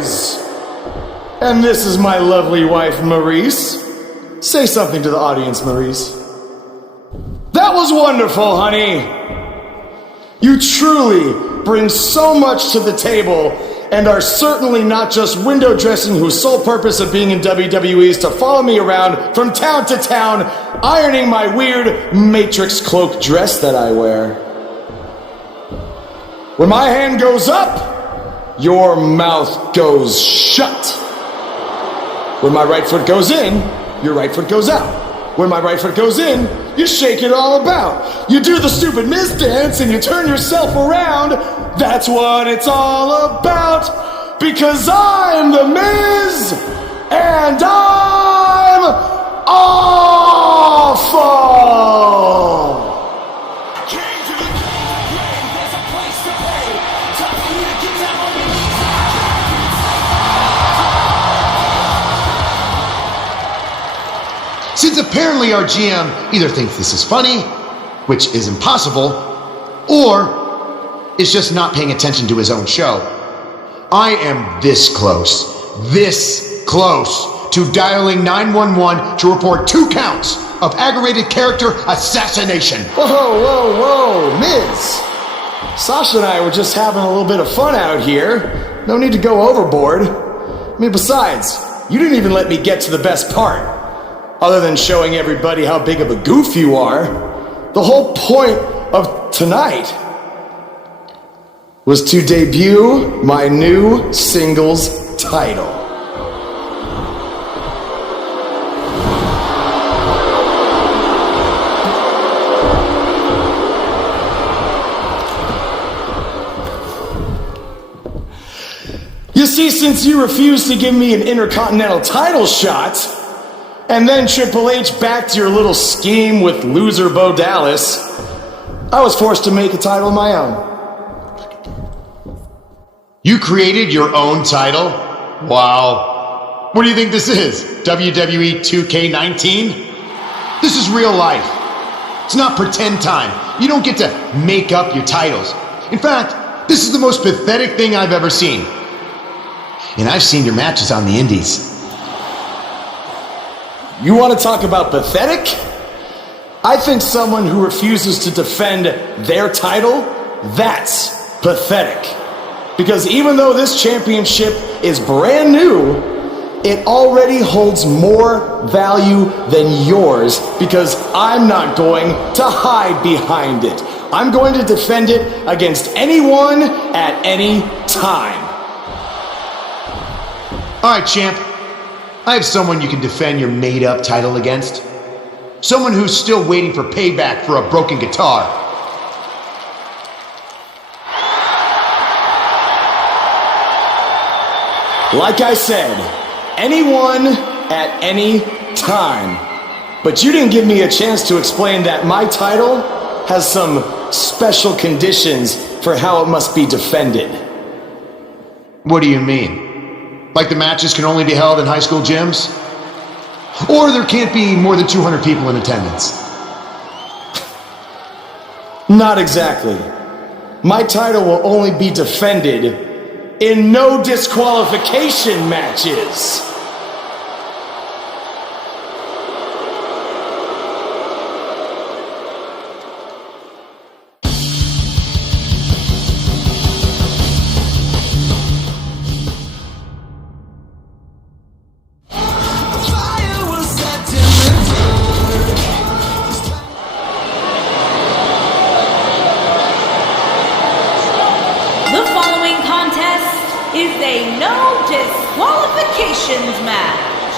Miz. And this is my lovely wife, Maurice. Say something to the audience, Maurice. That was wonderful, honey. You truly bring so much to the table and are certainly not just window dressing whose sole purpose of being in WWE is to follow me around from town to town, ironing my weird Matrix cloak dress that I wear. When my hand goes up, your mouth goes shut. When my right foot goes in, your right foot goes out. When my right foot goes in, you shake it all about. You do the stupid Miz dance and you turn yourself around. That's what it's all about. Because I'm the Miz and I'm awful. Since apparently our GM either thinks this is funny, which is impossible, or is just not paying attention to his own show, I am this close to dialing 911 to report 2 counts of aggravated character assassination. Whoa, Miz. Sasha and I were just having a little bit of fun out here. No need to go overboard. I mean, besides, you didn't even let me get to the best part. Other than showing everybody how big of a goof you are, the whole point of tonight was to debut my new singles title. You see, since you refused to give me an Intercontinental title shot, and then Triple H backed your little scheme with loser Bo Dallas, I was forced to make a title of my own. You created your own title? Wow. What do you think this is? WWE 2K19? This is real life. It's not pretend time. You don't get to make up your titles. In fact, this is the most pathetic thing I've ever seen. And I've seen your matches on the indies. You want to talk about pathetic? I think someone who refuses to defend their title, that's pathetic. Because even though this championship is brand new, it already holds more value than yours because I'm not going to hide behind it. I'm going to defend it against anyone at any time. All right, champ. I have someone you can defend your made-up title against. Someone who's still waiting for payback for a broken guitar. Like I said, anyone at any time. But you didn't give me a chance to explain that my title has some special conditions for how it must be defended. What do you mean? Like the matches can only be held in high school gyms? Or there can't be more than 200 people in attendance? Not exactly. My title will only be defended in no disqualification matches. Is a no disqualifications match,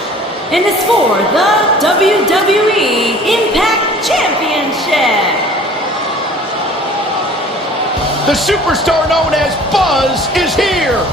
and it's for the WWE Impact Championship. The superstar known as Buzz is here.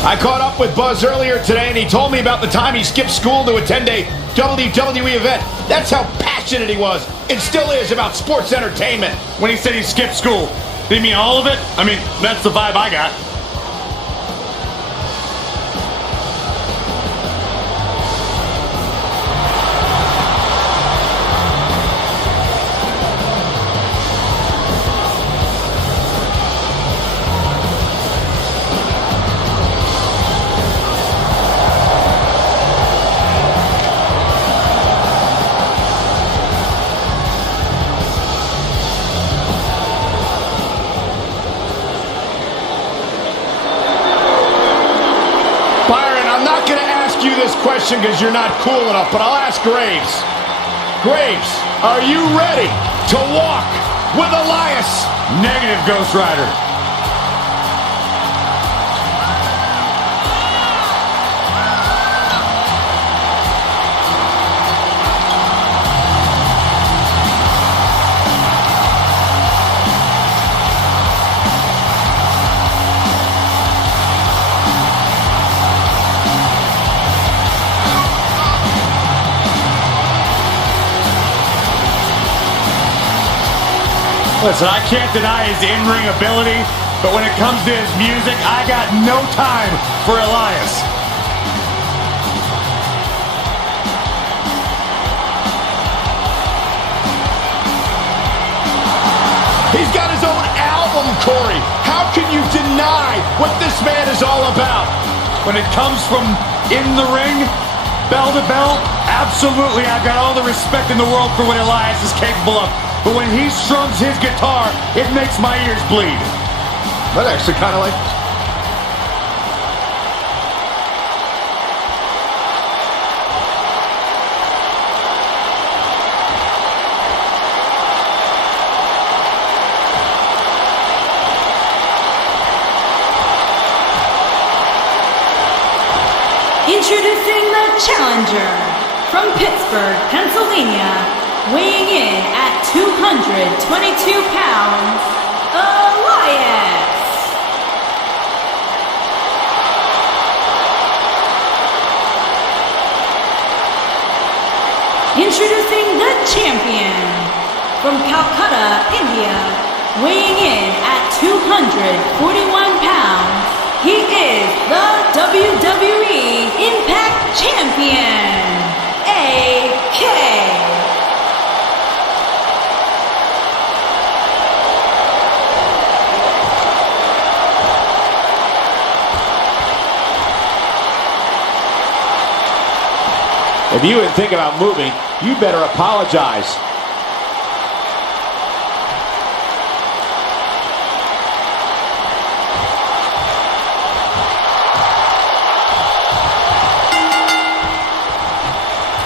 I caught up with Buzz earlier today, and he told me about the time he skipped school to attend a WWE event. That's how passionate he was, and still is, about sports entertainment when he said he skipped school. You mean all of it? I mean, that's the vibe I got. This question because you're not cool enough, but I'll ask Graves. Graves, are you ready to walk with Elias? Negative, Ghost Rider. Listen, I can't deny his in-ring ability, but when it comes to his music, I got no time for Elias. He's got his own album, Corey. How can you deny what this man is all about? When it comes from in the ring, bell to bell, absolutely, I've got all the respect in the world for what Elias is capable of. But when he strums his guitar, it makes my ears bleed. That actually kind of like... Introducing the challenger from Pittsburgh, Pennsylvania, weighing in at 222 pounds, Elias. Introducing the champion from Calcutta, India, weighing in at 241 pounds, he is the WWE Impact Champion, AK. If you would think about moving, you better apologize.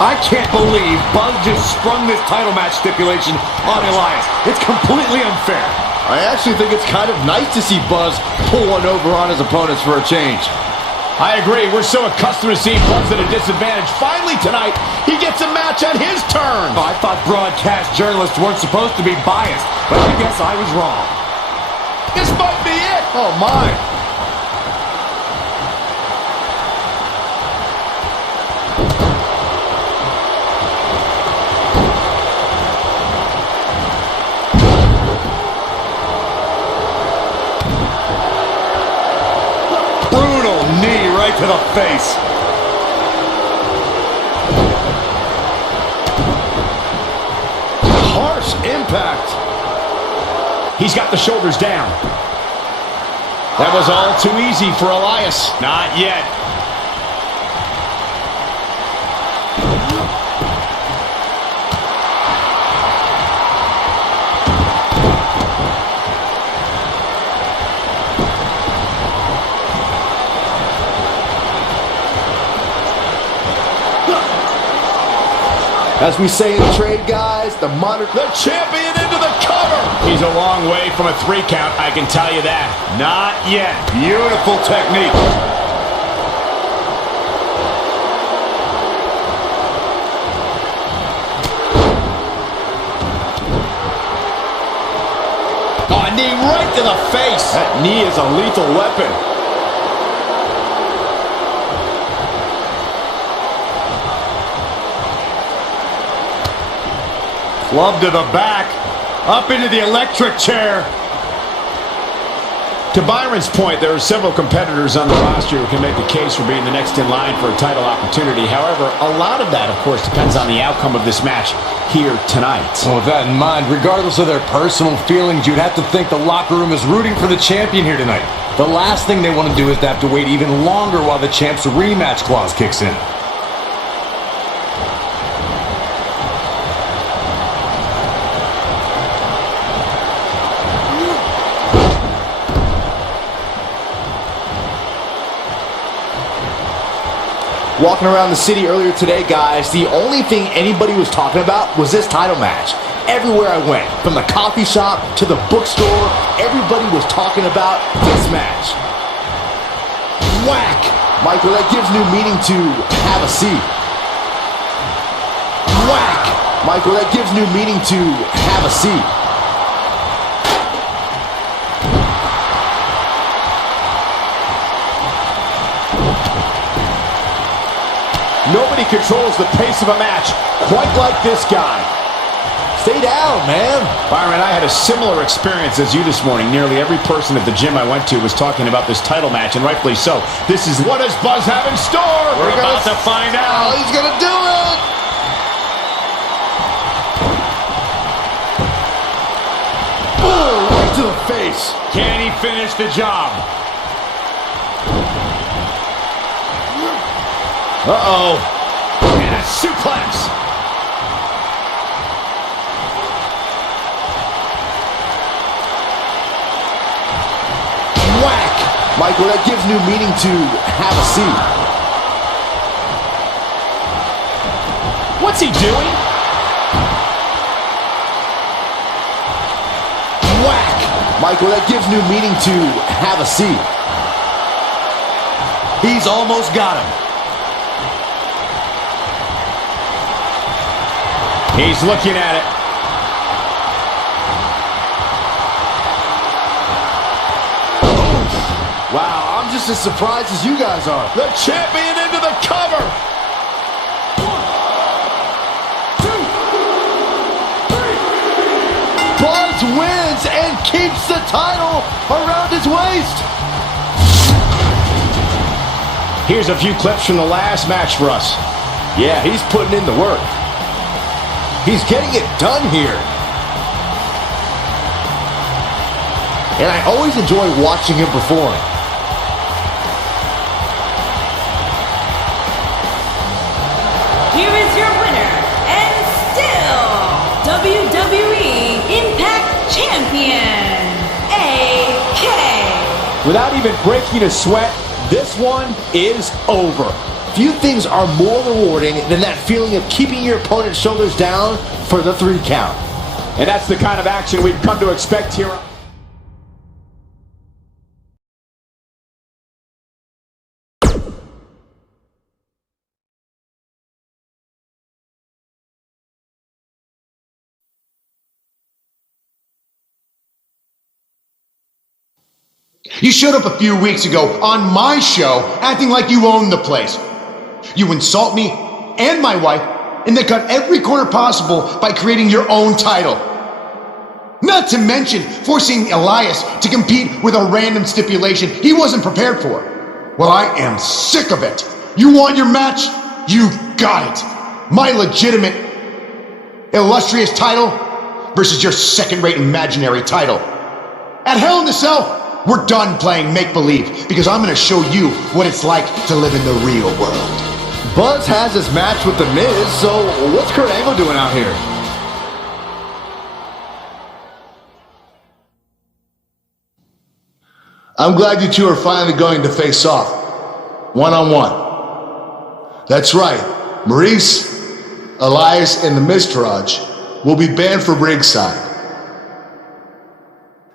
I can't believe Buzz just sprung this title match stipulation on Elias. It's completely unfair. I actually think it's kind of nice to see Buzz pull one over on his opponents for a change. I agree. We're so accustomed to seeing Buzz at a disadvantage. Finally tonight, he gets a match on his terms. Oh, I thought broadcast journalists weren't supposed to be biased, but I guess I was wrong. This might be it. Oh, my. Right to the face. Harsh impact. He's got the shoulders down. That was all too easy for Elias. Not yet. As we say in trade, guys, the champion into the cover. He's a long way from a 3 count, I can tell you that. Not yet. Beautiful technique. Oh, a knee right to the face. That knee is a lethal weapon. Club to the back, up into the electric chair. To Byron's point, there are several competitors on the roster who can make the case for being the next in line for a title opportunity. However, a lot of that, of course, depends on the outcome of this match here tonight. Well, with that in mind, regardless of their personal feelings, you'd have to think the locker room is rooting for the champion here tonight. The last thing they want to do is to have to wait even longer while the champ's rematch clause kicks in. Walking around the city earlier today, guys, the only thing anybody was talking about was this title match. Everywhere I went, from the coffee shop to the bookstore, everybody was talking about this match. Whack! Michael, that gives new meaning to have a seat. Whack! Michael, that gives new meaning to have a seat. Nobody controls the pace of a match quite like this guy. Stay down, man. Byron, I had a similar experience as you this morning. Nearly every person at the gym I went to was talking about this title match, and rightfully so. This is what does Buzz have in store? We're about to find out. Oh, he's gonna do it! Boom! Right to the face. Can he finish the job? Uh-oh. And a suplex. Whack! Michael, that gives new meaning to have a seat. What's he doing? Whack! Michael, that gives new meaning to have a seat. He's almost got him. He's looking at it. Wow, I'm just as surprised as you guys are. The champion into the cover. 1, 2, 3. Buzz wins and keeps the title around his waist. Here's a few clips from the last match for us. Yeah, he's putting in the work. He's getting it done here. And I always enjoy watching him perform. Here is your winner, and still WWE Impact Champion, AK. Without even breaking a sweat, this one is over. Few things are more rewarding than that feeling of keeping your opponent's shoulders down for the 3 count. And that's the kind of action we've come to expect here. You showed up a few weeks ago on my show acting like you own the place. You insult me and my wife and then cut every corner possible by creating your own title. Not to mention forcing Elias to compete with a random stipulation he wasn't prepared for. Well, I am sick of it. You want your match? You got it. My legitimate, illustrious title versus your second-rate imaginary title. At Hell in the Cell, we're done playing make-believe because I'm going to show you what it's like to live in the real world. Buzz has his match with The Miz, so what's Kurt Angle doing out here? I'm glad you two are finally going to face off, one-on-one. That's right, Maurice, Elias, and the Miztourage will be banned from ringside.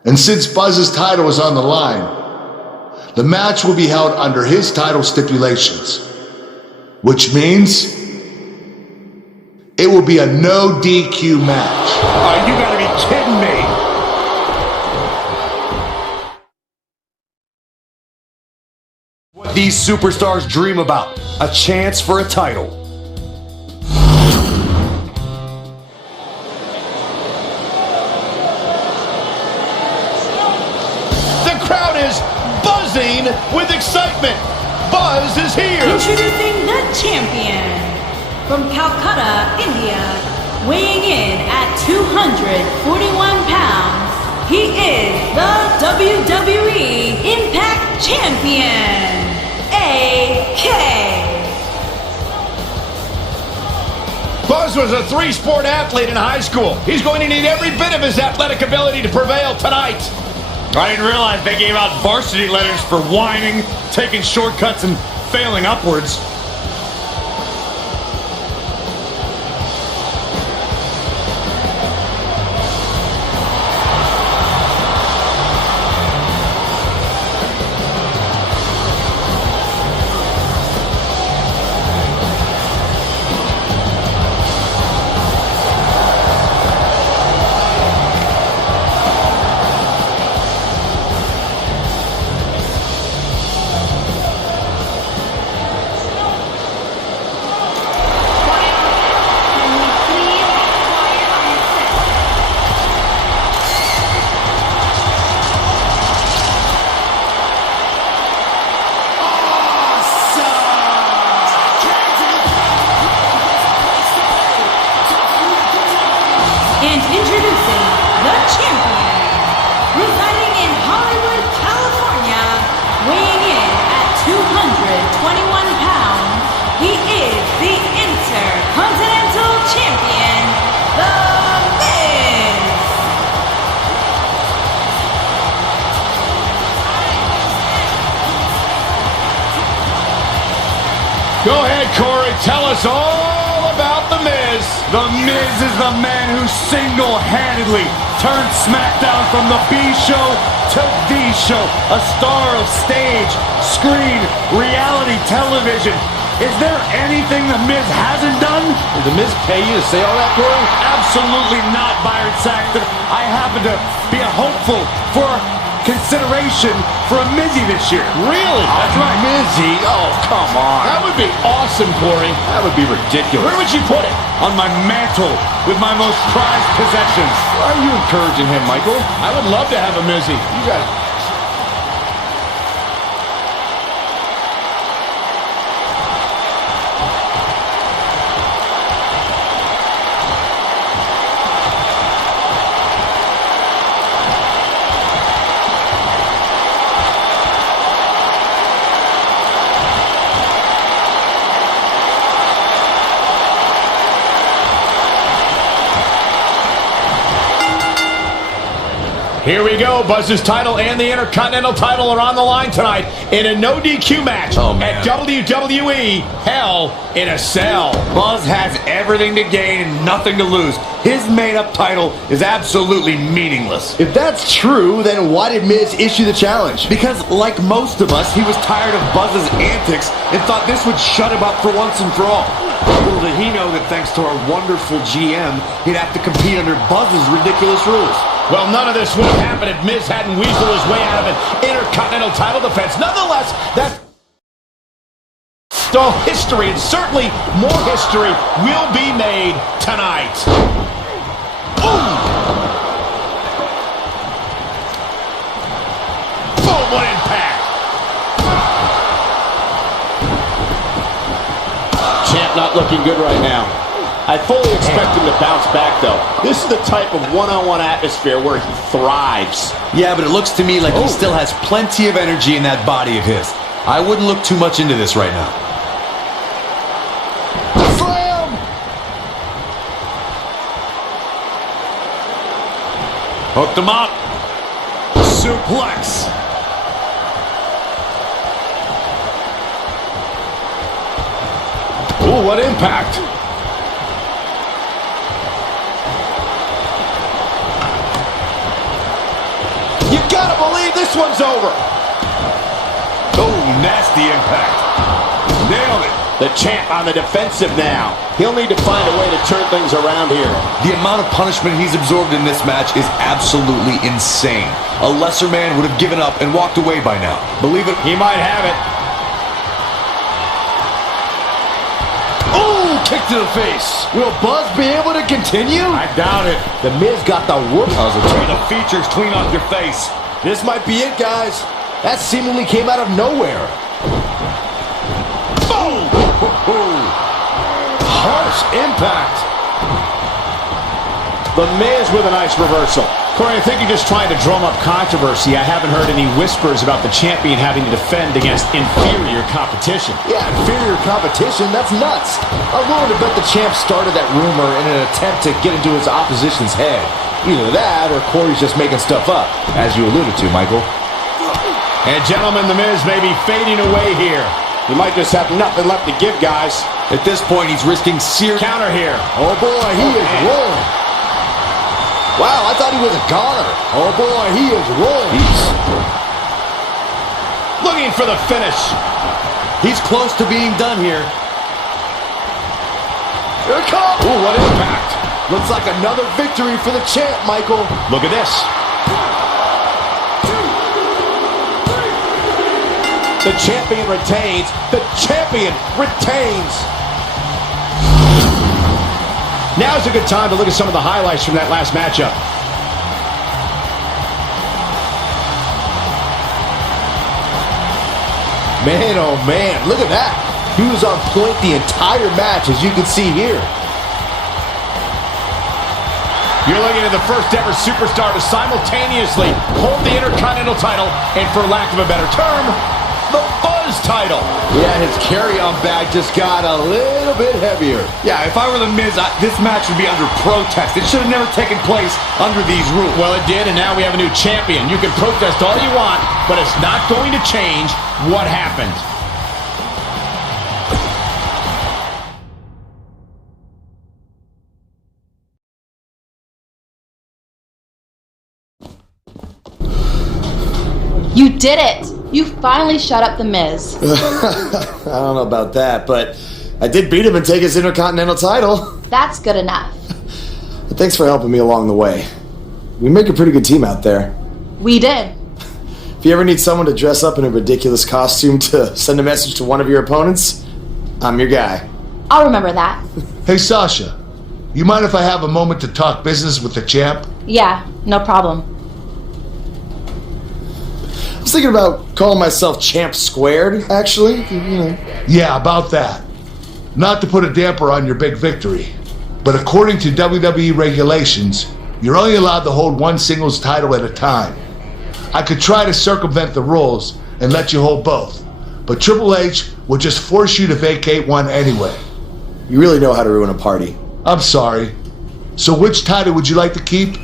And since Buzz's title is on the line, the match will be held under his title stipulations, which means it will be a no DQ match. Oh, you gotta be kidding me. What these superstars dream about, a chance for a title. The crowd is buzzing with excitement. Buzz is here. Introducing the champion from Calcutta, India, weighing in at 241 pounds. He is the WWE Impact Champion, AK. Buzz was a three-sport athlete in high school. He's going to need every bit of his athletic ability to prevail tonight. I didn't realize they gave out varsity letters for whining, taking shortcuts, and failing upwards. And introducing the champion, residing in Hollywood, California, weighing in at 221 pounds, he is the Intercontinental Champion, The Miz. Go ahead, Corey. Tell us all about The Miz. The Miz is the man who single-handedly turned SmackDown from the B show to the show. A star of stage, screen, reality television. Is there anything The Miz hasn't done? Did The Miz pay you to say all that, Corey? Absolutely not, Byron Saxton. I happen to be a hopeful for consideration for a Mizzy this year. Really? That's right. Mizzy? Oh, come on. That would be awesome, Corey. That would be ridiculous. Where would you put it? On my mantle with my most prized possessions. Why are you encouraging him, Michael? I would love to have a Mizzy. You got it. Here we go. Buzz's title and the Intercontinental title are on the line tonight in a no DQ match at WWE Hell in a Cell. Buzz has everything to gain and nothing to lose. His made-up title is absolutely meaningless. If that's true, then why did Miz issue the challenge? Because, like most of us, he was tired of Buzz's antics and thought this would shut him up for once and for all. Little did he know that thanks to our wonderful GM, he'd have to compete under Buzz's ridiculous rules. Well, none of this would have happened if Miz hadn't weaseled his way out of an Intercontinental title defense. Nonetheless, that's all history, and certainly more history will be made tonight. Boom! Boom, what impact! Champ not looking good right now. I fully expect him to bounce back, though. This is the type of one-on-one atmosphere where he thrives. Yeah, but it looks to me like he still has plenty of energy in that body of his. I wouldn't look too much into this right now. Slam! Hooked him up. Suplex. Ooh, what impact. You gotta believe this one's over. Oh, nasty impact. Nailed it. The champ on the defensive now. He'll need to find a way to turn things around here. The amount of punishment he's absorbed in this match is absolutely insane. A lesser man would have given up and walked away by now. Believe it, He might have it. Ooh, kick to the face. Will Buzz be able to continue? I doubt it. The Miz got the whoop. the features clean off your face. This might be it, guys. That seemingly came out of nowhere. Boom! Harsh impact. The Miz with a nice reversal. Corey, I think you're just trying to drum up controversy. I haven't heard any whispers about the champion having to defend against inferior competition. Yeah, inferior competition? That's nuts. I'm willing to bet the champ started that rumor in an attempt to get into his opposition's head. Either that, or Corey's just making stuff up, as you alluded to, Michael. And gentlemen, the Miz may be fading away here. He might just have nothing left to give, guys. At this point, he's risking serious counter here. Oh boy, he is rolling. Wow, I thought he was a goner. Oh boy, he is rolling. Looking for the finish. He's close to being done here. Here it comes. Ooh, what impact. Looks like another victory for the champ, Michael. Look at this. The champion retains. The champion retains. Now's a good time to look at some of the highlights from that last matchup. Man, oh man, look at that. He was on point the entire match, as you can see here. You're looking at the first ever superstar to simultaneously hold the Intercontinental title and, for lack of a better term, the Buzz title. Yeah, his carry-on bag just got a little bit heavier. Yeah, if I were the Miz, this match would be under protest. It should have never taken place under these rules. Well, it did, and now we have a new champion. You can protest all you want, but it's not going to change what happened. You did it! You finally shut up the Miz. I don't know about that, but I did beat him and take his Intercontinental title. That's good enough. But thanks for helping me along the way. We make a pretty good team out there. We did. If you ever need someone to dress up in a ridiculous costume to send a message to one of your opponents, I'm your guy. I'll remember that. Hey, Sasha, you mind if I have a moment to talk business with the champ? Yeah, no problem. I was thinking about calling myself Champ Squared, actually. You know. Yeah, about that. Not to put a damper on your big victory, but according to WWE regulations, you're only allowed to hold one singles title at a time. I could try to circumvent the rules and let you hold both, but Triple H would just force you to vacate one anyway. You really know how to ruin a party. I'm sorry. So which title would you like to keep?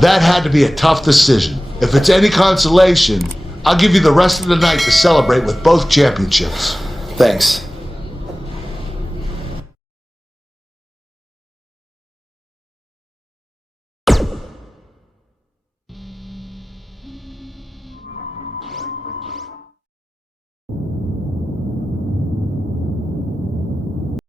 That had to be a tough decision. If it's any consolation, I'll give you the rest of the night to celebrate with both championships. Thanks.